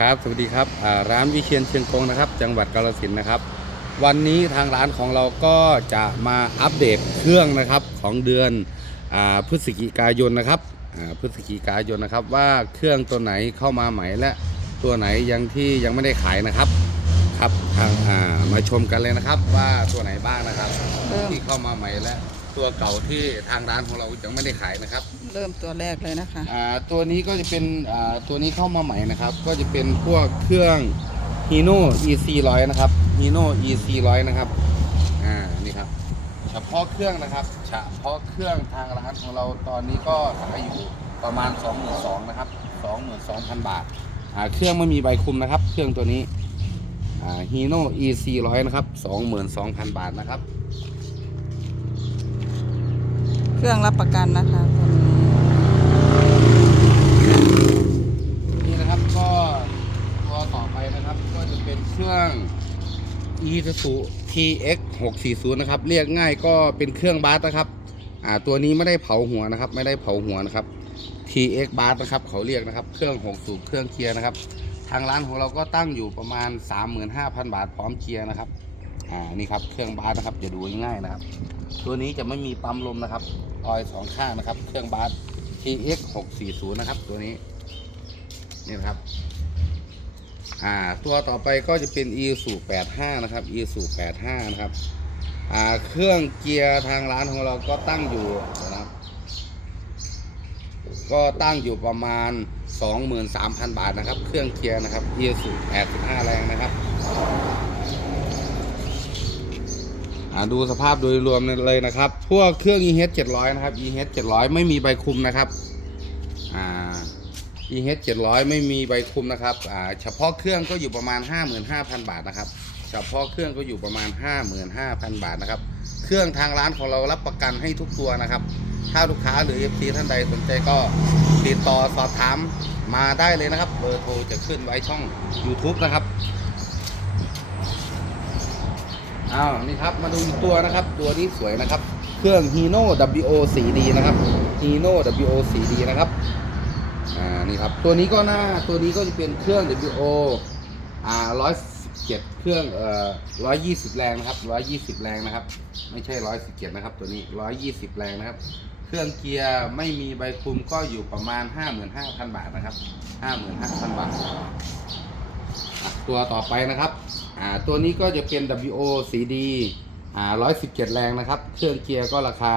ครับ สวัสดีครับอ่าร้านวิเชียนเชียงกงนะครับ จังหวัดกาฬสินธุ์นะครับ วันนี้ทางร้านของเราก็จะมาอัปเดตเครื่องนะครับของเดือนอาพฤศจิกายนนะครับอ่าพฤศจิกายนนะครับ ว่าเครื่องตัวไหนเข้ามาใหม่และตัวไหนยังที่ยังไม่ได้ขายนะครับครับทางอ่ามาชมกันเลยนะครับว่าตัวไหนบ้างนะครับเริ่มที่เข้ามาใหม่และ ตัวเก่าที่ทางร้านของเรายังไม่ได้ขายนะครับ เริ่มตัวแรกเลยนะคะอ่าตัวนี้ก็จะเป็นอ่าตัวนี้เข้ามาใหม่นะครับ ก็จะเป็นพวกเครื่อง Hino EC 100นะครับ Hino EC 100นะครับอ่านี่ครับเฉพาะเครื่องนะครับเฉพาะเครื่องทางร้านของเราตอนนี้ก็ขายอยู่ประมาณ 22,000นะครับ22,000 บาทอ่าเครื่องไม่มีใบคุมนะครับ เครื่องตัวนี้อ่า Hino EC 100นะครับ22,000 บาทนะครับ เครื่องรับประกันนะคะตัวนี้นี่นะครับก็ตัวต่อไปนะครับ ก็จะเป็นเครื่อง e s u z u TX 640นะครับ เรียกง่ายก็เป็นเครื่องบาสนะครับ อ่าตัวนี้ไม่ได้เผาหัวนะครับ ไม่ได้เผาหัวนะครับ TX บาสนะครับ เขาเรียกนะครับ เครื่อง6สูบเครื่องเคลียร์นะครับ ทางร้านของเราก็ตั้งอยู่ประมาณ 35,000 บาทพร้อมเคลียร์นะครับอ่านี่ครับเครื่องบาสนะครับจะดูง่ายนะครับ ตัวนี้จะไม่มีปั๊มลมนะครับ ออยสองข้างนะครับ เครื่องบาส TX 640นะครับ ตัวนี้ นี่นะครับ อ่า ตัวต่อไปก็จะเป็น e s u 85นะครับ e s u 85นะครับ อ่า เครื่องเกียร์ทางร้านของเราก็ตั้งอยู่นะครับ ก็ตั้งอยู่ประมาณ 23,000 บาทนะครับ เครื่องเกียร์นะครับ e s u 85แรงนะครับ ดูสภาพโดยรวมเลยนะครับ พวกเครื่อง EH 700 นะครับ EH 700 ไม่มีใบคุมนะครับอ่า EH 700 ไม่มีใบคุมนะครับอ่าเฉพาะเครื่องก็อยู่ประมาณ 55,000 บาทนะครับ เฉพาะเครื่องก็อยู่ประมาณ 55,000 บาทนะครับ เครื่องทางร้านของเรารับประกันให้ทุกตัวนะครับ ถ้าลูกค้าหรือ FC ท่านใดสนใจก็ติดต่อสอบถามมาได้เลยนะครับ เบอร์โทรจะขึ้นไว้ช่อง YouTube นะครับ อ้าวนี่ครับมาดูอีกตัวนะครับ ตัวนี้สวยนะครับ เครื่อง Hino WO 4D นะครับ Hino WO 4D นะครับอ่านี่ครับตัวนี้ก็หน้าตัวนี้ก็จะเป็นเครื่อง WO อ่า117เครื่องเอ่อ120แรงนะครับ120แรงนะครับ ไม่ใช่117นะครับ ตัวนี้120แรงนะครับ เครื่องเกียร์ไม่มีใบคุมก็อยู่ประมาณ55,000บาทนะครับ55,000บาทอะตัวต่อไปนะครับ อ่าตัวนี้ก็จะเป็น WO CD อ่า117 แรงนะครับ เครื่องเกียร์ก็ราคา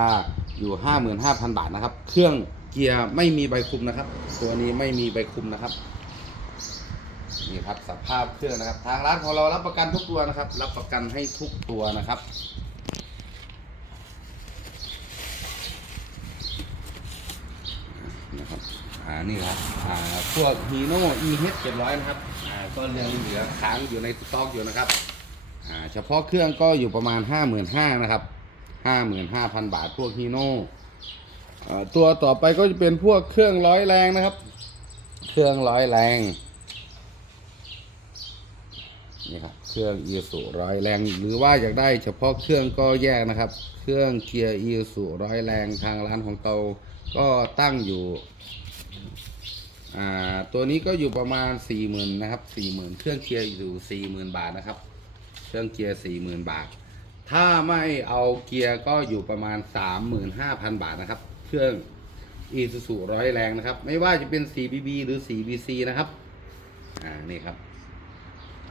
อยู่ 55,000 บาทนะครับ เครื่องเกียร์ไม่มีใบคุมนะครับ ตัวนี้ไม่มีใบคุมนะครับนี่ครับสภาพเครื่องนะครับ ทางร้านของเรารับประกันทุกตัวนะครับ รับประกันให้ทุกตัวนะครับนะครับอ่านี่ครับอ่าพวกฮีโน่ EH 700 นะครับ ก็ยังเหลือค้างอยู่ในสต็อกอยู่นะครับเฉพาะเครื่องก็อยู่ประมาณ 55,000นะครับ 55,000 บาทพวกฮีโน่ตัวต่อไปก็จะเป็นพวกเครื่องร้อยแรงนะครับ เครื่องร้อยแรงนี่ครับเครื่องอีสุร้อยแรง หรือว่าอยากได้เฉพาะเครื่องก็แยกนะครับ เครื่องเกียร์อีสุร้อยแรงทางร้านของเราก็ตั้งอยู่ ตัวนี้ก็อยู่ประมาณสี่หมื่นนะครับสี่หมื่นเครื่องเกียร์อยู่สี่หมื่นบาทนะครับ เครื่องเกียร์สี่หมื่นบาท ถ้าไม่เอาเกียร์ก็อยู่ประมาณสามหมื่นห้าพันบาทนะครับ เครื่องอีซูซูร้อยแรงนะครับ ไม่ว่าจะเป็น 4BB หรือ 4BC นะครับ อ่า นี่ครับ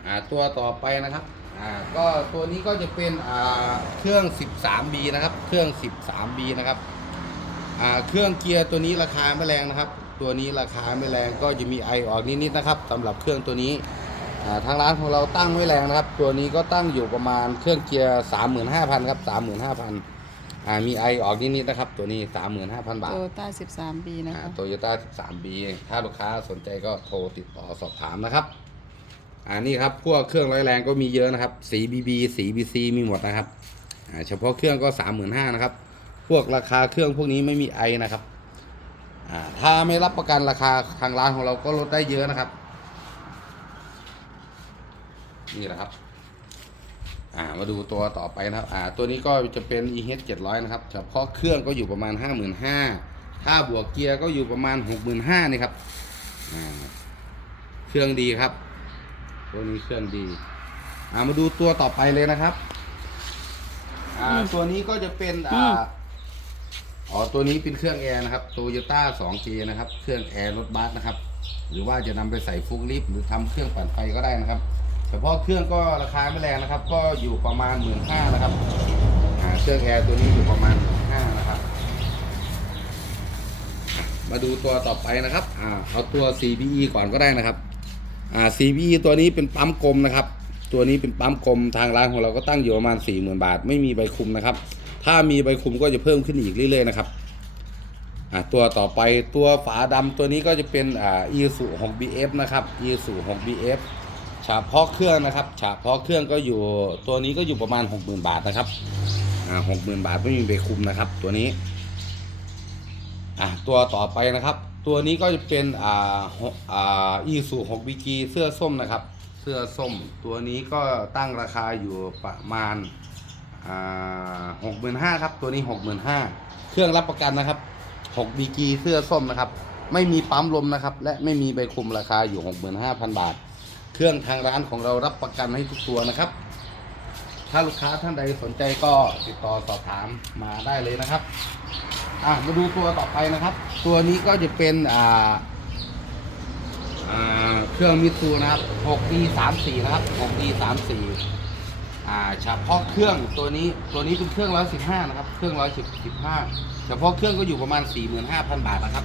อ่า ตัวต่อไปนะครับ อ่า ก็ตัวนี้ก็จะเป็น อ่า เครื่อง 13B นะครับ เครื่อง 13B นะครับ อ่า เครื่องเกียร์ตัวนี้ราคาไม่แรงนะครับ ตัวนี้ราคาไม่แรงก็จะมีไอออกนิดๆนะครับสำหรับเครื่องตัวนี้อ่าทางร้านของเราตั้งไว้แรงนะครับ ตัวนี้ก็ตั้งอยู่ประมาณเครื่องเกียร์35,000ครับ35,000อ่ามีไอออกนิดๆนะครับ ตัวนี้35,000บาทโตต้า13ปีนะคะโตโยต้า 13B ถ้าลูกค้าสนใจก็โทรติดต่อสอบถามนะครับอ่านี่ครับพวกเครื่องร้อยแรงก็มีเยอะนะครับ สี BB สี BC มีหมดนะครับอ่าเฉพาะเครื่องก็35,000นะครับ พวกราคาเครื่องพวกนี้ไม่มีไอนะครับอ่า ถ้าไม่รับประกันราคาทางร้านของเราก็ลดได้เยอะนะครับ นี่แหละครับอ่ามาดูตัวต่อไปนะครับอ่าตัวนี้ก็จะเป็น EH 700 นะครับ เฉพาะเครื่องก็อยู่ประมาณ 55,000ถ้าบวกเกียร์ก็อยู่ประมาณ 65,000นี่ครับอ่าเครื่องดีครับ ตัวนี้เครื่องดีอ่ามาดูตัวต่อไปเลยนะครับอ่าอืมตัวนี้ก็จะเป็นอือ่าม อ๋อตัวนี้เป็นเครื่องแอร์นะครับโตโยต้า 2J นะครับ เครื่องแอร์รถบัสนะครับ หรือว่าจะนำไปใส่ฟุกลิฟหรือทำเครื่องปั่นไฟก็ได้นะครับเฉพาะเครื่องก็ราคาไม่แรงนะครับ ก็อยู่ประมาณหมื่นห้านะครับเครื่องแอร์ตัวนี้อยู่ประมาณหมื่นห้านะครับ มาดูตัวต่อไปนะครับอเอาตัว CBE ก่อนก็ได้นะครับอ่า CBE ตัวนี้เป็นปั๊มกลมนะครับ ตัวนี้เป็นปั๊มกลมทางร้านของเราก็ตั้งอยู่ประมาณ40,000บาท ไม่มีใบคุมนะครับ ถ้ามีใบคุมก็จะเพิ่มขึ้นอีกเรื่อยๆนะครับอ่าตัวต่อไปตัวฝาดำตัวนี้ก็จะเป็นอ่า Isuzu 6BF นะครับ Isuzu 6BF เฉพาะเครื่องนะครับเฉพาะเครื่องก็อยู่ตัวนี้ก็อยู่ประมาณ 60,000 บาทนะครับอ่า60,000บาทไม่มีใบคุมนะครับ ตัวนี้อะตัวต่อไปนะครับ ตัวนี้ก็จะเป็นอ่าหกอ่าอีสูหกบีจีเสื้อส้มนะครับ เสื้อส้มตัวนี้ก็ตั้งราคาอยู่ประมาณ หกหมื่นห้าครับตัวนี้หกหมื่นห้าเครื่องรับประกันนะครับหกบีจีเสื้อส้มนะครับ ไม่มีปั๊มลมนะครับ และไม่มีใบคุมราคาอยู่หกหมื่นห้าพันบาท เครื่องทางร้านของเรารับประกันให้ทุกตัวนะครับ ถ้าลูกค้าท่านใดสนใจก็ติดต่อสอบถามมาได้เลยนะครับอะมาดูตัวต่อไปนะครับ ตัวนี้ก็จะเป็นอ่าเครื่องมิตซูนะครับ 6D 34 นะครับ 6D 34 อ่าเฉพาะเครื่องตัวนี้ตัวนี้เป็นเครื่อง115นะครับ เครื่อง115เฉพาะเครื่องก็อยู่ประมาณ45,000บาทนะครับ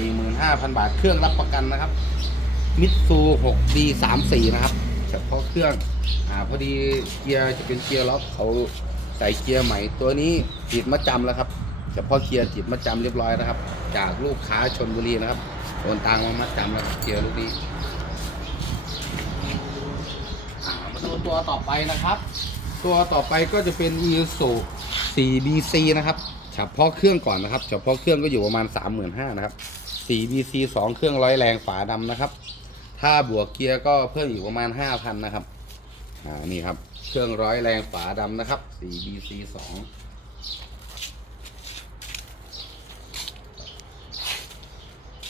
45,000บาทเครื่องรับประกันนะครับมิตซู 6D 34นะครับเฉพาะเครื่องอ่าพอดีเกียร์จะเป็นเกียร์ล็อกเขาใส่เกียร์ใหม่ตัวนี้ติดมาจำแล้วครับ เฉพาะเกียร์ติดมาจำเรียบร้อยนะครับ จากลูกค้าชนบุรีนะครับโอนตังมามาจำแล้วเกียร์ลูกนี้อ่ามา ดูตัวต่อไปนะครับ ตัวต่อไปก็จะเป็น i s u 4BC นะครับเฉพาะเครื่องก่อนนะครับ เฉพาะเครื่องก็อยู่ประมาณ 35,000นะครับ 4BC 2 เครื่องร้อยแรงฝาดำนะครับ ถ้าบวกเกียร์ก็เพิ่มอยู่ประมาณ 5,000นะครับอ่านี่ครับ เครื่องร้อยแรงฝาดำนะครับ 4BC 2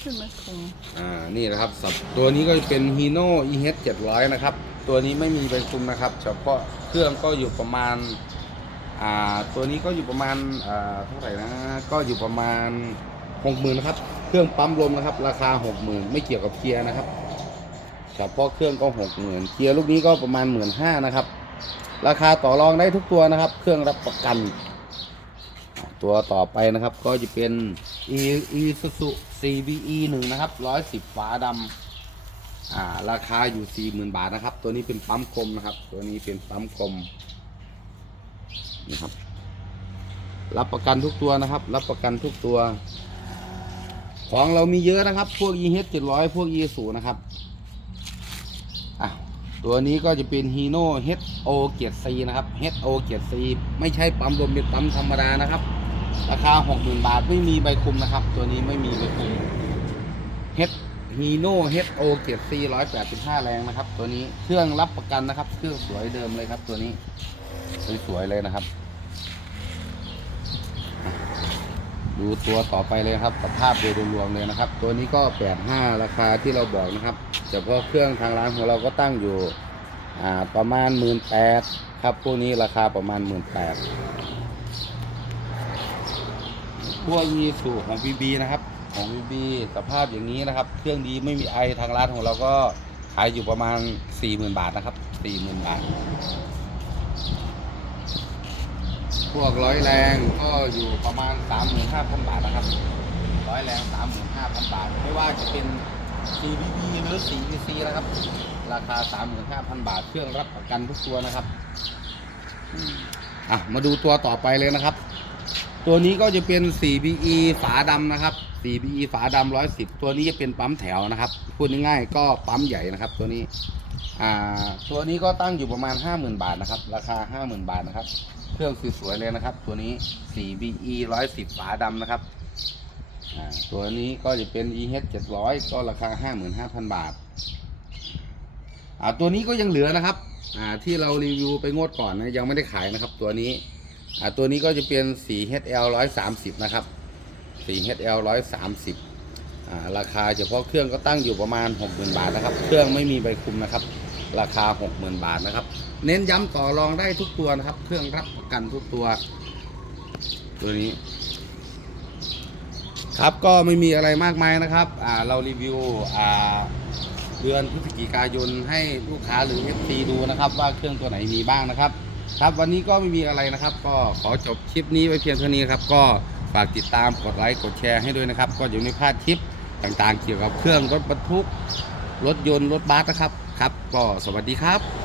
ขึ้นไหมคงอ่า นี่นะครับสับ ตัวนี้ก็จะเป็น Hino EH 700 นะครับ ตัวนี้ไม่มีใบคุมนะครับเฉพาะเครื่องก็อยู่ประมาณอ่าตัวนี้ก็อยู่ประมาณอ่าเท่าไหร่นะก็อยู่ประมาณหกหมื่นนะครับ เครื่องปั๊มลมนะครับ ราคาหกหมื่นไม่เกี่ยวกับเกียร์นะครับเฉพาะเครื่องก็หกหมื่นเกียร์ลูกนี้ก็ประมาณหมื่นห้านะครับ ราคาต่อรองได้ทุกตัวนะครับ เครื่องรับประกัน ตัวต่อไปนะครับก็จะเป็น e e s u z u CBE 1นะครับ110ฝาดำ อ่าราคาอยู่40,000บาทนะครับ ตัวนี้เป็นปั๊มกลมนะครับ ตัวนี้เป็นปั๊มกลมนะครับ รับประกันทุกตัวนะครับ รับประกันทุกตัว ของเรามีเยอะนะครับ พวก EH 700 พวก e 0นะครับอะตัวนี้ก็จะเป็น Hino HO เกียรติ C นะครับ HO เกียรติ C ไม่ใช่ปั๊มลมเป็นปั๊มธรรมดานะครับ ราคา 60,000 บาทไม่มีใบคุมนะครับ ตัวนี้ไม่มีใบคุม H Hino HO เกียรติ C 185แรงนะครับ ตัวนี้เครื่องรับประกันนะครับ เครื่องสวยเดิมเลยครับ ตัวนี้สวยๆเลยนะครับ ดูตัวต่อไปเลยครับสภาพโดยรวมเลยนะครับ ตัวนี้ก็85ราคาที่เราบอกนะครับเฉพาะเครื่องทางร้านของเราก็ตั้งอยู่อ่าประมาณ18,000ครับพวกนี้ราคาประมาณ18,000พวกยีสูของ BB นะครับ ของ BB สภาพอย่างนี้นะครับ เครื่องดีไม่มีไอทางร้านของเราก็ขายอยู่ประมาณ 40,000 บาทนะครับ 40,000 บาท พวกร้อยแรงก็อยู่ประมาณ 35,000 บาทนะครับ ร้อยแรง 35,000 บาท ไม่ว่าจะเป็น CBB หรือ CBC นะครับ ราคา 35,000 บาท เครื่องรับประกันทุกตัวนะครับมอะมาดูตัวต่อไปเลยนะครับ ตัวนี้ก็จะเป็น 4BE ฝาดำนะครับ 4BE ฝาดำ110ตัวนี้จะเป็นปั๊มแถวนะครับ พูดง่ายๆก็ปั๊มใหญ่นะครับ ตัวนี้อ่าตัวนี้ก็ตั้งอยู่ประมาณ 50,000 บาทนะครับ ราคา 50,000 บาทนะครับ เครื่องสวยๆเลยนะครับ ตัวนี้ 4BE 110 ฝาดำนะครับอ่าตัวนี้ก็จะเป็น EH 700 ก็ราคา 55,000 บาทอ่าตัวนี้ก็ยังเหลือนะครับอ่าที่เรารีวิวไปงวดก่อนนะยังไม่ได้ขายนะครับ ตัวนี้อ่าตัวนี้ก็จะเป็น 4HL 130 นะครับ 4HL 130าราคาเฉพาะเครื่องก็ตั้งอยู่ประมาณ 60,000 บาทนะครับ เครื่องไม่มีใบคุมนะครับ ราคา 60,000 บาทนะครับ เน้นย้ำต่อรองได้ทุกตัวนะครับ เครื่องรับประกันทุกตัว ตัวนี้ ครับก็ไม่มีอะไรมากมายนะครับเรารีวิวเดือนพฤศจิกายนให้ลูกค้าหรือ FC ดูนะครับ ว่าเครื่องตัวไหนมีบ้างนะครับ ครับวันนี้ก็ไม่มีอะไรนะครับ ก็ขอจบคลิปนี้ไว้เพียงเท่านี้ครับก็ ฝากติดตามกดไลค์กดแชร์ให้ด้วยนะครับ ก็อยู่ในพลาดคลิปต่างๆ เกี่ยวกับเครื่องรถบรรทุก รถยนต์รถบัสนะครับครับ ก็สวัสดีครับ